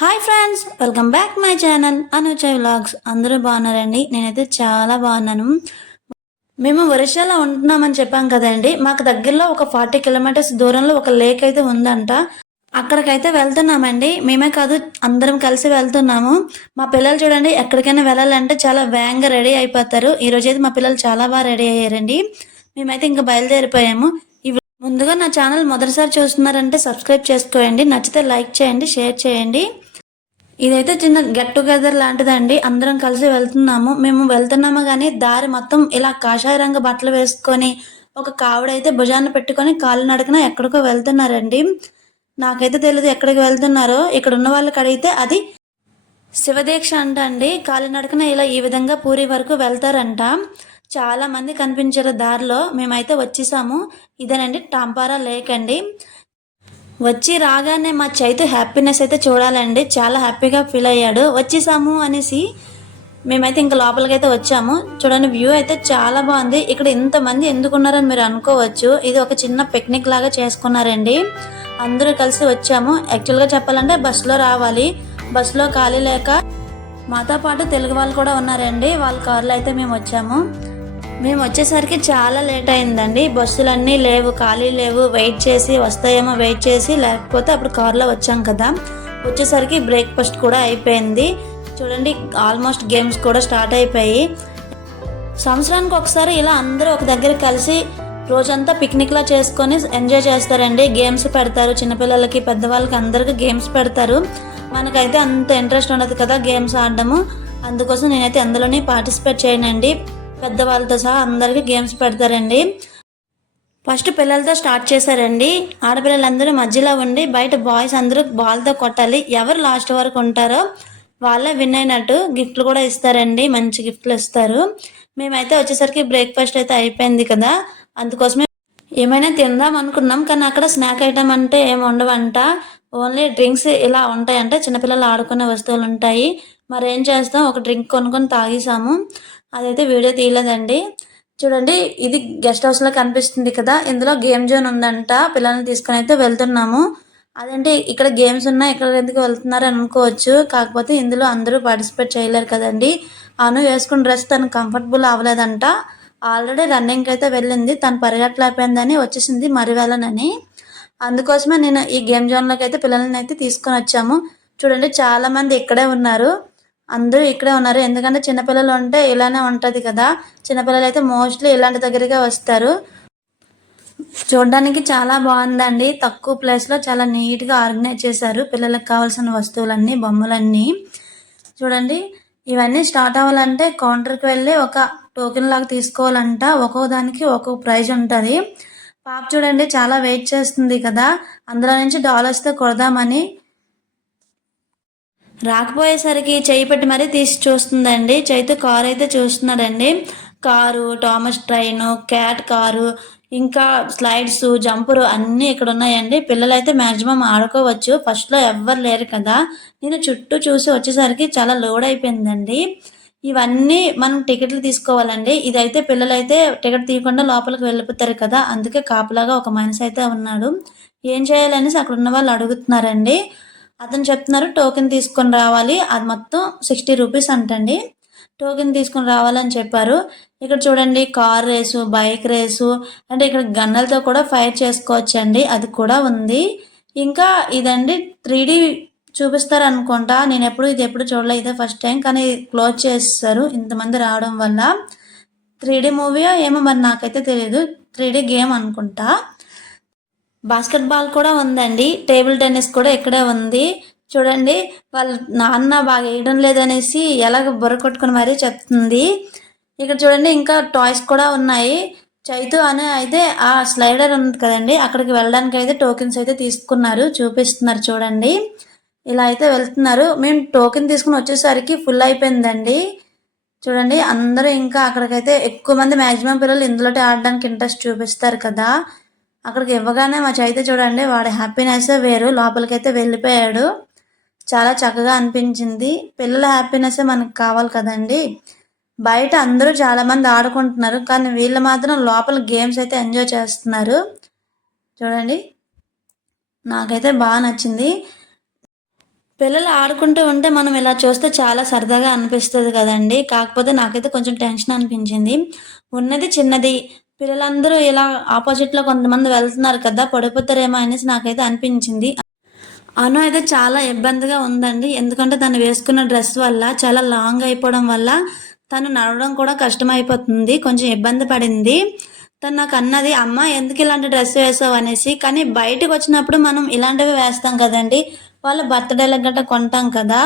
Hi friends welcome back my channel Anuchay vlogs అందరూ బాగున్నారండి? నేనైతే చాలా బాగున్నాను. మేము ఒరిషాలో ఉంటున్నామని చెప్పాం కదండి. మాకు దగ్గరలో ఒక ఫార్టీ కిలోమీటర్స్ దూరంలో ఒక లేక్ అయితే ఉందంట. అక్కడికైతే వెళ్తున్నామండి. మేమే కాదు అందరం కలిసి వెళ్తున్నాము. మా పిల్లలు చూడండి ఎక్కడికైనా వెళ్ళాలంటే చాలా వేగంగా రెడీ అయిపోతారు. ఈ రోజైతే మా పిల్లలు చాలా బాగా రెడీ అయ్యారండి. మేమైతే ఇంకా బయలుదేరిపోయాము. ఇవి ముందుగా నా ఛానల్ మొదటిసారి చూస్తున్నారంటే సబ్స్క్రైబ్ చేసుకోండి. నచ్చితే లైక్ చేయండి షేర్ చేయండి. ఇదైతే చిన్న గెట్ టుగెదర్ లాంటిదండి. అందరం కలిసి వెళ్తున్నాము. మేము వెళ్తున్నాము కానీ దారి మొత్తం ఇలా కాషాయ రంగు బట్టలు వేసుకొని ఒక కావిడైతే భుజాన్ని పెట్టుకొని కాలు నడకన ఎక్కడికో వెళ్తున్నారండి. నాకైతే తెలియదు ఎక్కడికి వెళ్తున్నారో. ఇక్కడ ఉన్న వాళ్ళకి అడిగితే అది శివదీక్ష అంట అండి కాలినడకన ఇలా ఈ విధంగా పూరి వరకు వెళ్తారంట. చాలా మంది కనిపించారు దారిలో. మేమైతే వచ్చేసాము. ఇదేనండి టాంపారా లేక్ అండి. వచ్చి రాగానే మా చైతు హ్యాపీనెస్ అయితే చూడాలండి. చాలా హ్యాపీగా ఫీల్ అయ్యాడు. వచ్చేసాము అనేసి మేమైతే ఇంకా లోపలికి అయితే వచ్చాము. చూడండి వ్యూ అయితే చాలా బాగుంది. ఇక్కడ ఇంతమంది ఎందుకున్నారని మీరు అనుకోవచ్చు. ఇది ఒక చిన్న పిక్నిక్ లాగా చేసుకున్నారండి. అందరూ కలిసి వచ్చాము. యాక్చువల్గా చెప్పాలంటే బస్సులో రావాలి. బస్సులో ఖాళీ లేక మాతో పాటు తెలుగు వాళ్ళు కూడా ఉన్నారండి. వాళ్ళ కార్లో అయితే మేము వచ్చాము. మేము వచ్చేసరికి చాలా లేట్ అయిందండి. బస్సులన్నీ లేవు ఖాళీ లేవు. వెయిట్ చేసి వస్తాయేమో వెయిట్ చేసి లేకపోతే అప్పుడు కార్లో వచ్చాం కదా. వచ్చేసరికి బ్రేక్ఫాస్ట్ కూడా అయిపోయింది. చూడండి ఆల్మోస్ట్ గేమ్స్ కూడా స్టార్ట్ అయిపోయి. సంవత్సరానికి ఒకసారి ఇలా అందరూ ఒక దగ్గర కలిసి రోజంతా పిక్నిక్లా చేసుకొని ఎంజాయ్ చేస్తారండి. గేమ్స్ పెడతారు చిన్నపిల్లలకి పెద్దవాళ్ళకి అందరికీ గేమ్స్ పెడతారు. మనకైతే అంత ఇంట్రెస్ట్ ఉండదు కదా గేమ్స్ ఆడడము. అందుకోసం నేనైతే అందులోనే పార్టిసిపేట్ చేయనండి. పెద్దవాళ్ళతో సహా అందరికీ గేమ్స్ పెడతారండి. ఫస్ట్ పిల్లలతో స్టార్ట్ చేశారండి. ఆడపిల్లలందరూ మధ్యలో ఉండి బయట బాయ్స్ అందరూ బాల్తో కొట్టాలి. ఎవరు లాస్ట్ వరకు ఉంటారో వాళ్ళే విన్ అయినట్టు గిఫ్ట్లు కూడా ఇస్తారండి. మంచి గిఫ్ట్లు ఇస్తారు. మేమైతే వచ్చేసరికి బ్రేక్ఫాస్ట్ అయితే అయిపోయింది కదా. అందుకోసమే ఏమైనా తిందాం అనుకున్నాం. కానీ అక్కడ స్నాక్ ఐటమ్ అంటే ఏమి ఉండవంట. ఓన్లీ డ్రింక్స్ ఇలా ఉంటాయంటే చిన్నపిల్లలు ఆడుకునే వస్తువులు ఉంటాయి. మరేం చేస్తాం? ఒక డ్రింక్ కొనుక్కొని తాగేసాము అదైతే వీడియో తీయలేదండి. చూడండి ఇది గెస్ట్ హౌస్లో కనిపిస్తుంది కదా ఇందులో గేమ్ జోన్ ఉందంట పిల్లల్ని తీసుకొని అయితే వెళ్తున్నాము. అదేంటి ఇక్కడ గేమ్స్ ఉన్నాయి ఇక్కడ ఎందుకు వెళ్తున్నారు అని అనుకోవచ్చు. కాకపోతే ఇందులో అందరూ పార్టిసిపేట్ చేయలేరు కదండి. అను వేసుకున్న డ్రెస్ తను కంఫర్టబుల్ అవ్వలేదంట. ఆల్రెడీ రన్నింగ్కి అయితే వెళ్ళింది తను పరిగెట్టలేకపోయిందని వచ్చేసింది మరివేళనని అందుకోసమే నేను ఈ గేమ్ జోన్లోకి అయితే పిల్లల్ని అయితే తీసుకొని వచ్చాము. చూడండి చాలామంది ఇక్కడే ఉన్నారు. అందరూ ఇక్కడే ఉన్నారు. ఎందుకంటే చిన్నపిల్లలు ఉంటే ఇలానే ఉంటుంది కదా. చిన్నపిల్లలు అయితే మోస్ట్లీ ఇలాంటి దగ్గరగా వస్తారు. చూడడానికి చాలా బాగుందండి. తక్కువ ప్లేస్లో చాలా నీట్గా ఆర్గనైజ్ చేశారు. పిల్లలకు కావాల్సిన వస్తువులన్నీ బొమ్మలన్నీ. చూడండి ఇవన్నీ స్టార్ట్ అవ్వాలంటే కౌంటర్కి వెళ్ళి ఒక టోకెన్ లాగా తీసుకోవాలంట. ఒక్కో దానికి ఒక్కొక్క ప్రైజ్ ఉంటుంది. పాప చూడండి చాలా వెయిట్ చేస్తుంది కదా. అందులో నుంచి డాలర్స్తో కొడదామని రాకపోయేసరికి చేయి పెట్టి మరీ తీసి చూస్తుందండి. చైతు కారు అయితే చూస్తున్నాడండి. Car Thomas train cat car ఇంకా స్లైడ్స్ జంపరు అన్నీ ఇక్కడ ఉన్నాయండి. పిల్లలు అయితే మ్యాక్సిమం ఆడుకోవచ్చు ఫస్ట్లో ఎవ్వరు లేరు కదా. నేను చుట్టూ చూసి వచ్చేసరికి చాలా లోడ్ అయిపోయిందండి. ఇవన్నీ మనం టికెట్లు తీసుకోవాలండి. ఇదైతే పిల్లలైతే టికెట్ తీయకుండా లోపలికి వెళ్ళిపోతారు కదా. అందుకే కాపులాగా ఒక మనిషి అయితే ఉన్నాడు. ఏం చేయాలనేసి అక్కడ ఉన్న వాళ్ళు అడుగుతున్నారండి. అతను చెప్తున్నారు టోకెన్ తీసుకొని రావాలి. అది మొత్తం సిక్స్టీ రూపీస్ అంటండి. టోకెన్ తీసుకొని రావాలని చెప్పారు. ఇక్కడ చూడండి కార్ రేసు బైక్ రేసు అంటే ఇక్కడ గన్నలతో కూడా ఫైర్ చేసుకోవచ్చండి. అది కూడా ఉంది. ఇంకా ఇదండి త్రీ చూపిస్తారు అనుకుంటా నేను ఎప్పుడు ఇది ఎప్పుడు చూడలేదు ఇదే ఫస్ట్ టైం కానీ క్లోజ్ చేస్తారు ఇంతమంది రావడం వల్ల. త్రీ డీ ఏమో మరి నాకైతే తెలియదు. త్రీ గేమ్ అనుకుంటా. బాస్కెట్బాల్ కూడా ఉందండి. టేబుల్ టెన్నిస్ కూడా ఇక్కడే ఉంది. చూడండి వాళ్ళ నాన్న బాగా వేయడం లేదనేసి ఎలాగ బుర్ర కొట్టుకుని మరీ చెప్తుంది. ఇక్కడ చూడండి ఇంకా టాయ్స్ కూడా ఉన్నాయి. చైతు అని అయితే ఆ స్లైడర్ ఉంది కదండి అక్కడికి వెళ్ళడానికి అయితే టోకెన్స్ అయితే తీసుకున్నారు చూపిస్తున్నారు చూడండి. ఇలా అయితే వెళ్తున్నారు. మేము టోకెన్ తీసుకుని వచ్చేసరికి ఫుల్ అయిపోయిందండి. చూడండి అందరూ ఇంకా అక్కడికైతే ఎక్కువ మంది మ్యాక్సిమం పిల్లలు ఇందులో ఆడడానికి ఇంట్రెస్ట్ చూపిస్తారు కదా. అక్కడికి ఇవ్వగానే మా చైతే చూడండి వాడి హ్యాపీనెస్ వేరు. లోపలికైతే వెళ్ళిపోయాడు. చాలా చక్కగా అనిపించింది. పిల్లల హ్యాపీనెస్ మనకు కావాలి కదండి. బయట అందరూ చాలామంది ఆడుకుంటున్నారు కానీ వీళ్ళు మాత్రం లోపల గేమ్స్ అయితే ఎంజాయ్ చేస్తున్నారు. చూడండి నాకైతే బాగా నచ్చింది. పిల్లలు ఆడుకుంటూ ఉంటే మనం ఇలా చూస్తే చాలా సరదాగా అనిపిస్తుంది కదండి. కాకపోతే నాకైతే కొంచెం టెన్షన్ అనిపించింది. ఉన్నది చిన్నది పిల్లలందరూ ఇలా ఆపోజిట్లో కొంతమంది వెళ్తున్నారు కదా పడిపోతారేమో అనేసి నాకైతే అనిపించింది. అను అయితే చాలా ఇబ్బందిగా ఉందండి. ఎందుకంటే తను వేసుకున్న డ్రెస్ వల్ల చాలా లాంగ్ అయిపోవడం వల్ల తను నడవడం కూడా కష్టమైపోతుంది కొంచెం ఇబ్బంది పడింది. తను నాకు అన్నది అమ్మ ఎందుకు ఇలాంటి డ్రెస్ వేసావు? అనేసి. కానీ బయటకు వచ్చినప్పుడు మనం ఇలాంటివి వేస్తాం కదండి. వాళ్ళ బర్త్డేలకు గట్రా కొంటాం కదా.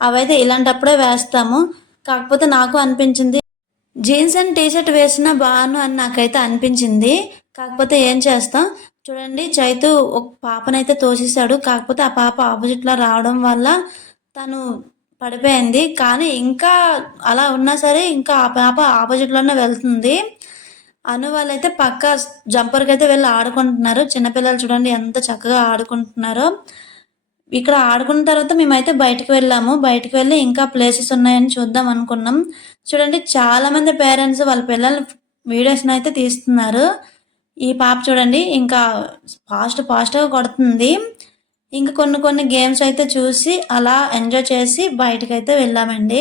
అవైతే ఇలాంటప్పుడే వేస్తాము. కాకపోతే నాకు అనిపించింది జీన్స్ అండ్ టీషర్ట్ వేసినా బాను అని నాకైతే అనిపించింది. కాకపోతే ఏం చేస్తాం? చూడండి చైతు ఒక పాపనైతే తోసేశాడు. కాకపోతే ఆ పాప ఆపోజిట్లో రావడం వల్ల తను పడిపోయింది. కానీ ఇంకా అలా ఉన్నా సరే ఇంకా ఆ పాప ఆపోజిట్లోనే వెళ్తుంది. అను వాళ్ళైతే పక్క జంపర్కి అయితే వెళ్ళి ఆడుకుంటున్నారు. చిన్నపిల్లలు చూడండి ఎంత చక్కగా ఆడుకుంటున్నారో. ఇక్కడ ఆడుకున్న తర్వాత మేమైతే బయటకు వెళ్ళాము. బయటకు వెళ్ళి ఇంకా ప్లేసెస్ ఉన్నాయని చూద్దాం అనుకున్నాం. చూడండి చాలా మంది పేరెంట్స్ వాళ్ళ పిల్లలు వీడియోస్ని అయితే తీస్తున్నారు. ఈ పాప చూడండి ఇంకా ఫాస్ట్ ఫాస్ట్గా కొడుతుంది. ఇంకా కొన్ని కొన్ని గేమ్స్ అయితే చూసి అలా ఎంజాయ్ చేసి బయటకు అయితే వెళ్ళామండి.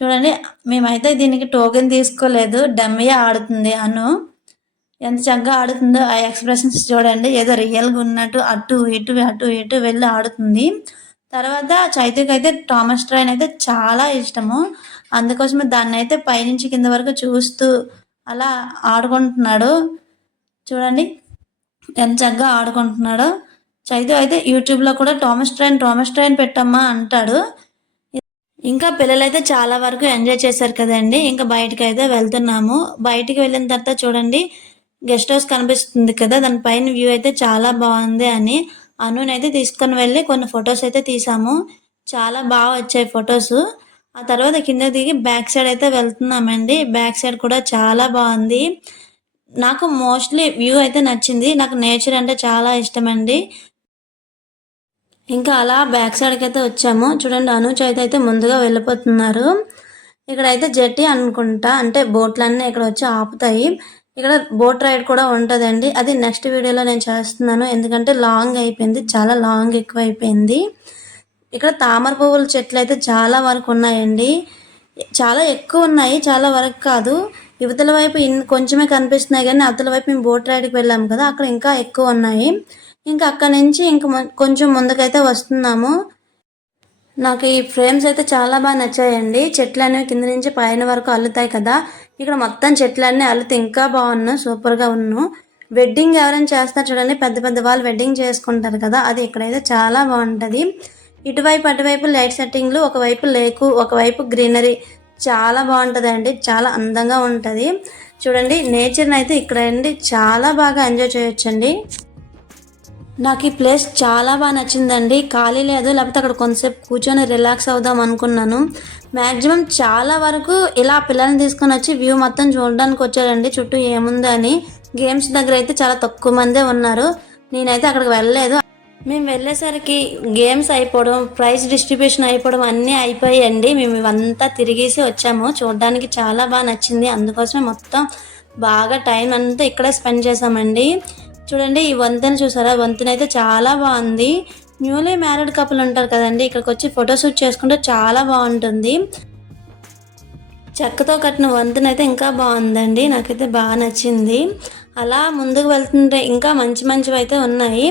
చూడండి మేమైతే దీనికి టోకెన్ తీసుకోలేదు. డమ్మీయే ఆడుతుంది అను. ఎంత చక్కగా ఆడుతుందో ఆ ఎక్స్ప్రెషన్స్ చూడండి. ఏదో రియల్గా ఉన్నట్టు అటు ఇటు అటు ఇటు వెళ్ళి ఆడుతుంది. తర్వాత చైతుకి అయితే థామస్ ట్రైన్ అయితే చాలా ఇష్టము. అందుకోసమే దాన్ని అయితే పైనుంచి కింద వరకు చూస్తూ అలా ఆడుకుంటున్నాడు. చూడండి ఎంత చక్కగా ఆడుకుంటున్నాడో. చైతు అయితే యూట్యూబ్లో కూడా థామస్ ట్రైన్ థామస్ ట్రైన్ పెట్టమ్మా అంటాడు. ఇంకా పిల్లలైతే చాలా వరకు ఎంజాయ్ చేశారు కదండి. ఇంకా బయటకు అయితే వెళ్తున్నాము. బయటికి వెళ్ళిన తర్వాత చూడండి గెస్ట్ హౌస్ కనిపిస్తుంది కదా దాని పైన వ్యూ అయితే చాలా బాగుంది అని అనునైతే తీసుకొని వెళ్ళి కొన్ని ఫొటోస్ అయితే తీసాము. చాలా బాగా వచ్చాయి ఫొటోస్. ఆ తర్వాత కింద దిగి బ్యాక్ సైడ్ అయితే వెళ్తున్నామండి. బ్యాక్ సైడ్ కూడా చాలా బాగుంది. నాకు మోస్ట్లీ వ్యూ అయితే నచ్చింది. నాకు నేచర్ అంటే చాలా ఇష్టం అండి ఇంకా అలా బ్యాక్ సైడ్కి అయితే వచ్చాము. చూడండి అను చైతే అయితే ముందుగా వెళ్ళిపోతున్నారు. ఇక్కడైతే జెట్టి అనుకుంటా అంటే బోట్లన్నీ ఇక్కడ వచ్చి ఆపుతాయి. ఇక్కడ బోట్ రైడ్ కూడా ఉంటుందండి. అది నెక్స్ట్ వీడియోలో నేను చేస్తున్నాను. ఎందుకంటే లాంగ్ అయిపోయింది. చాలా లాంగ్ ఎక్కువ అయిపోయింది ఇక్కడ తామర పువ్వుల చెట్లు అయితే చాలా వరకు ఉన్నాయండి. చాలా ఎక్కువ ఉన్నాయి. చాలా వరకు కాదు. యువతల వైపు ఇన్ కొంచెమే కనిపిస్తున్నాయి కానీ అవతల వైపు మేము బోట్ రైడ్కి వెళ్ళాము కదా. అక్కడ ఇంకా ఎక్కువ ఉన్నాయి. ఇంకా అక్కడ నుంచి ఇంకా కొంచెం ముందుకైతే వస్తున్నాము. నాకు ఈ ఫ్రేమ్స్ అయితే చాలా బాగా నచ్చాయండి. చెట్లు అనేవి కింద నుంచి పైన వరకు అల్లుతాయి కదా. ఇక్కడ మొత్తం చెట్లన్నీ అల్లితే ఇంకా బాగున్నాయి సూపర్గా ఉన్నాను వెడ్డింగ్ ఎవరైనా చేస్తారు చూడండి పెద్ద పెద్ద వాళ్ళు వెడ్డింగ్ చేసుకుంటారు కదా అది ఇక్కడైతే చాలా బాగుంటుంది. ఇటువైపు అటువైపు లైట్ సెట్టింగ్లు ఒకవైపు లేకు ఒకవైపు గ్రీనరీ చాలా బాగుంటుందండి చాలా అందంగా ఉంటుంది. చూడండి నేచర్ని అయితే ఇక్కడ చాలా బాగా ఎంజాయ్ చేయొచ్చండి. నాకు ఈ ప్లేస్ చాలా బాగా నచ్చిందండి. ఖాళీ లేదు. లేకపోతే అక్కడ కొంతసేపు కూర్చొని రిలాక్స్ అవుదాం అనుకున్నాను. మ్యాక్సిమం చాలా వరకు ఇలా పిల్లల్ని తీసుకొని వచ్చి వ్యూ మొత్తం చూడడానికి వచ్చారండి చుట్టూ ఏముందని గేమ్స్ దగ్గర అయితే చాలా తక్కువ మందే ఉన్నారు. నేనైతే అక్కడికి వెళ్ళలేదు. మేము వెళ్ళేసరికి గేమ్స్ అయిపోవడం ప్రైజ్ డిస్ట్రిబ్యూషన్ అయిపోవడం అన్నీ అయిపోయాయండి. మేము ఇవంతా తిరిగేసి వచ్చాము. చూడడానికి చాలా బాగా నచ్చింది. అందుకోసమే మొత్తం బాగా టైం అంతా ఇక్కడే స్పెండ్ చేసామండి చూడండి ఈ వంతెన చూసారా? వంతెన అయితే చాలా బాగుంది. న్యూలీ మ్యారీడ్ కపుల్ ఉంటారు కదండి ఇక్కడికి వచ్చి ఫోటోషూట్ చేసుకుంటే చాలా బాగుంటుంది. చెక్కతో కట్టిన వంతెన అయితే ఇంకా బాగుందండి నాకైతే బాగా నచ్చింది. అలా ముందుకు వెళ్తుంటే ఇంకా మంచి మంచివి అయితే ఉన్నాయి.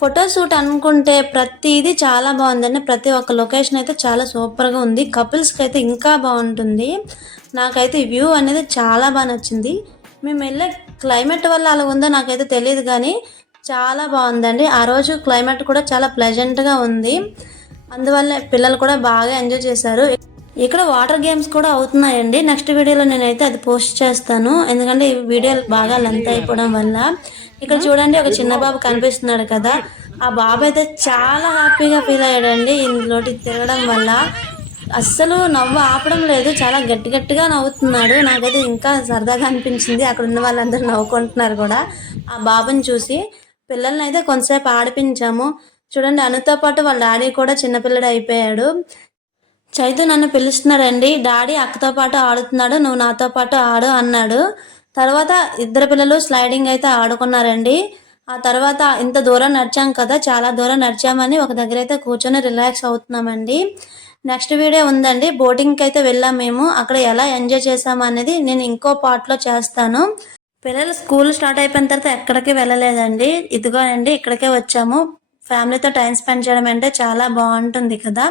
ఫోటోషూట్ అనుకుంటే ప్రతిదీ చాలా బాగుందండి ప్రతి ఒక్క లొకేషన్ అయితే చాలా సూపర్గా ఉంది. కపుల్స్కి అయితే ఇంకా బాగుంటుంది. నాకైతే వ్యూ అనేది చాలా బాగా నచ్చింది. మేము వెళ్ళే క్లైమేట్ వల్ల అలా ఉందో నాకైతే తెలియదు కానీ చాలా బాగుందండి. ఆ రోజు క్లైమేట్ కూడా చాలా ప్లెజెంట్గా ఉంది. అందువల్ల పిల్లలు కూడా బాగా ఎంజాయ్ చేశారు. ఇక్కడ వాటర్ గేమ్స్ కూడా అవుతున్నాయండి. నెక్స్ట్ వీడియోలో నేనైతే అది పోస్ట్ చేస్తాను. ఎందుకంటే ఈ వీడియో బాగా లెంత్ అయిపోవడం వల్ల. ఇక్కడ చూడండి ఒక చిన్న బాబు కనిపిస్తున్నాడు కదా. ఆ బాబు అయితే చాలా హ్యాపీగా ఫీల్ అయ్యాడండి. ఇందులోటి తిరగడం వల్ల. అస్సలు నవ్వు ఆపడం లేదు. చాలా గట్టి గట్టిగా నవ్వుతున్నాడు. నాకైతే ఇంకా సరదాగా అనిపించింది. అక్కడ ఉన్న వాళ్ళందరూ నవ్వుకుంటున్నారు కూడా. ఆ బాబుని చూసి పిల్లల్ని అయితే కొంతసేపు ఆడిపించాము. చూడండి అనుతో పాటు వాళ్ళ డాడీ కూడా చిన్నపిల్లడు అయిపోయాడు. చైతు నన్ను పిలుస్తున్నాడండి. డాడీ అక్కతో పాటు ఆడుతున్నాడు. నువ్వు నాతో పాటు ఆడు అన్నాడు. తర్వాత ఇద్దరు పిల్లలు స్లైడింగ్ అయితే ఆడుకున్నారండి. ఆ తర్వాత ఇంత దూరం నడిచాం కదా చాలా దూరం నడిచామని ఒక దగ్గర అయితే కూర్చొని రిలాక్స్ అవుతున్నామండి. నెక్స్ట్ వీడియో ఉందండి. బోటింగ్కి అయితే వెళ్ళాం మేము. అక్కడ ఎలా ఎంజాయ్ చేసాము అనేది నేను ఇంకో పార్ట్లో చేస్తాను. పిల్లలు స్కూల్ స్టార్ట్ అయిపోయిన తర్వాత ఎక్కడికి వెళ్ళలేదండి. ఇదిగోనండి ఇక్కడికే వచ్చాము. ఫ్యామిలీతో టైం స్పెండ్ చేయడం అంటే చాలా బాగుంటుంది కదా.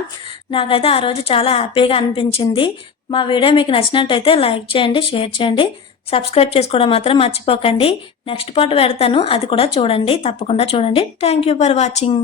నాకైతే ఆ రోజు చాలా హ్యాపీగా అనిపించింది. మా వీడియో మీకు నచ్చినట్టయితే లైక్ చేయండి షేర్ చేయండి. సబ్స్క్రైబ్ చేసుకోవడం మాత్రం మర్చిపోకండి. నెక్స్ట్ పార్ట్ పెడతాను. అది కూడా చూడండి. తప్పకుండా చూడండి. Thank you for watching.